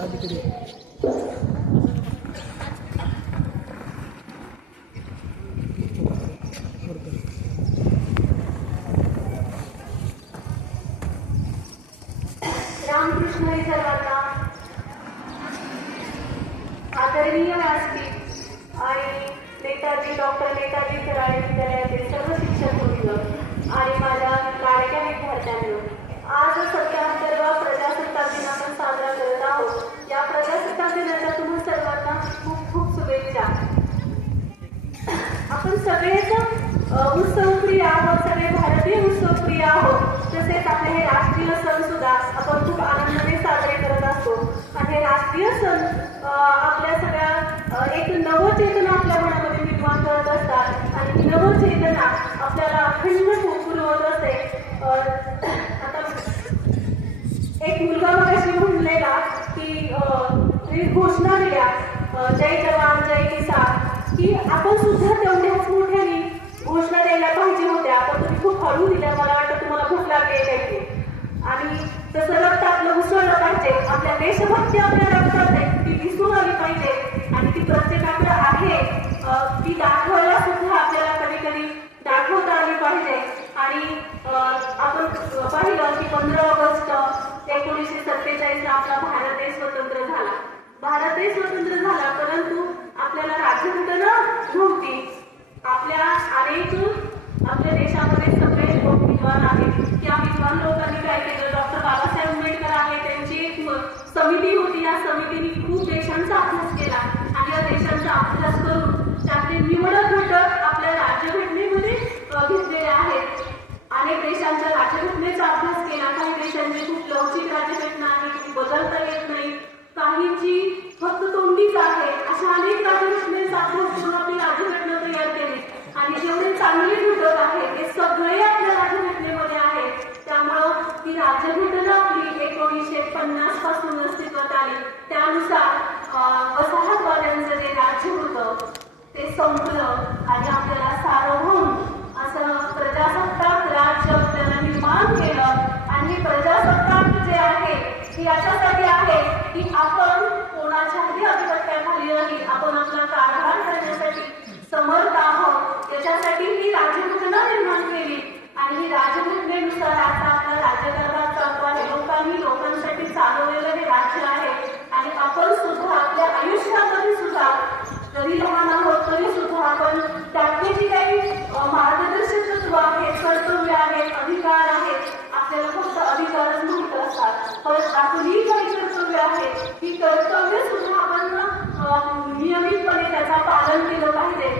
रामकृष्ण हरी सर्वांना. आदरणीय व्यासपीठ आणि नेताजी डॉक्टर नेताजी कराळे विद्यालयातील सर्व शिक्षक वृंद आणि माझ्या लाडक्या विद्यार्थ्यांनो, आज 77वा प्रजासत्ताक दिन आपण साजरा करत आहोत. या प्रजासत्ताक दिनाच्या तुम्हा सर्वांना खूप खूप शुभेच्छा. आपण सगळेच उत्सवप्रिय आहोत, सगळे भारतीय उत्सवप्रिय आहोत. तसेच आपले हे राष्ट्रीय सण सुद्धा आपण खूप आनंदाने साजरे करत असतो. आणि हे राष्ट्रीय सण आपल्या सगळ्या एक नवचेतना आपल्या मनामध्ये निर्माण करत असतात आणि नवचेतना आपल्याला अखंड पुरवत असते. आता एक मुलगा मगाशी म्हणलेला की घोषणा दिल्या जय जवान जय किसान, की आपण सुद्धा तेवढ्याच मोठ्याने घोषणा द्यायला पाहिजे होत्या. पण तुम्ही खूप हळू दिल्या. मला वाटतं तुम्हाला भूक लागली आहे. आणि तसं रक्त आपलं उसळलं पाहिजे. आपल्या देशभक्ती आपल्या रक्तात आहे, ती दिसून आली पाहिजे आणि ती प्रत्येकाकडे आहे. ती दाखवायला सुद्धा आपल्याला कधी कधी दाखवता आली पाहिजे. आणि आपण पाहिलं की 15 ऑगस्ट 1947 आपला भारत देश स्वतंत्र झाला. भारत देश स्वतंत्र झाला, परंतु आपल्याला राज्यघटना नव्हती. आपल्या आपल्या देशामध्ये सगळे लोक विद्वान आहेत. त्या विद्वान लोकांनी काय केलं, डॉक्टर बाबासाहेब आंबेडकर आहे, त्यांची एक समिती होती. या समितीने खूप देशांचा अभ्यास केला आणि या देशांचा अभ्यास करून त्यातले निवडक घटक आपल्या राज्यघटनेमध्ये घेतलेले आहेत. अनेक देशांच्या राज्यघटनेचा अभ्यास केला. काही देशांची खूप लवचिक राज्यघटना आहे, बदलता येत नाही. काहींची फक्त तोंडीच आहे. अशा अनेक राज्यघटनेचा अभ्यास करून आपली राज्यघटना तयार केली. आणि जेवढे चांगले घटक आहेत ते सगळे आपल्या राज्यघटनेमध्ये आहेत. त्यामुळं ही राज्यघटना आपली 1950 पासून अस्तित्वात आली. त्यानुसार वसाहतवाद्यांचं जे राज्य होतं ते संपलं आणि आपल्याला सार्वभौम असं प्रजासत्ताक राज्य आपल्याला निर्माण केलं. आणि हे प्रजासत्ताक जे आहे ती याच्यासाठी आहे की आपण कोणाच्याही अधिपत्याखाली नाही, आपण आपला कारभार करण्यासाठी समर्थ आहोत. त्याच्यासाठी ही राज्यघटना निर्माण केली आणि ही राज्यघटनेनुसार आता आपला राज्यकारभार चालतो आहे. लोकांनी लोकांसाठी चालवलेलं हे राज्य आहे. आणि आपण सुद्धा आपल्या आयुष्यामध्ये सुद्धा जरी लहान आहोत तरी सुद्धा आपण त्यातले जी काही मार्गदर्शक तत्व आहेत, कर्तव्य आहेत, अधिकार आहेत, आपल्याला फक्त अधिकारच माहित असतात. पण आपली काही कर्तव्य आहेत, ही कर्तव्य सुद्धा आपण नियमितपणे त्याचा पालन केलं पाहिजे.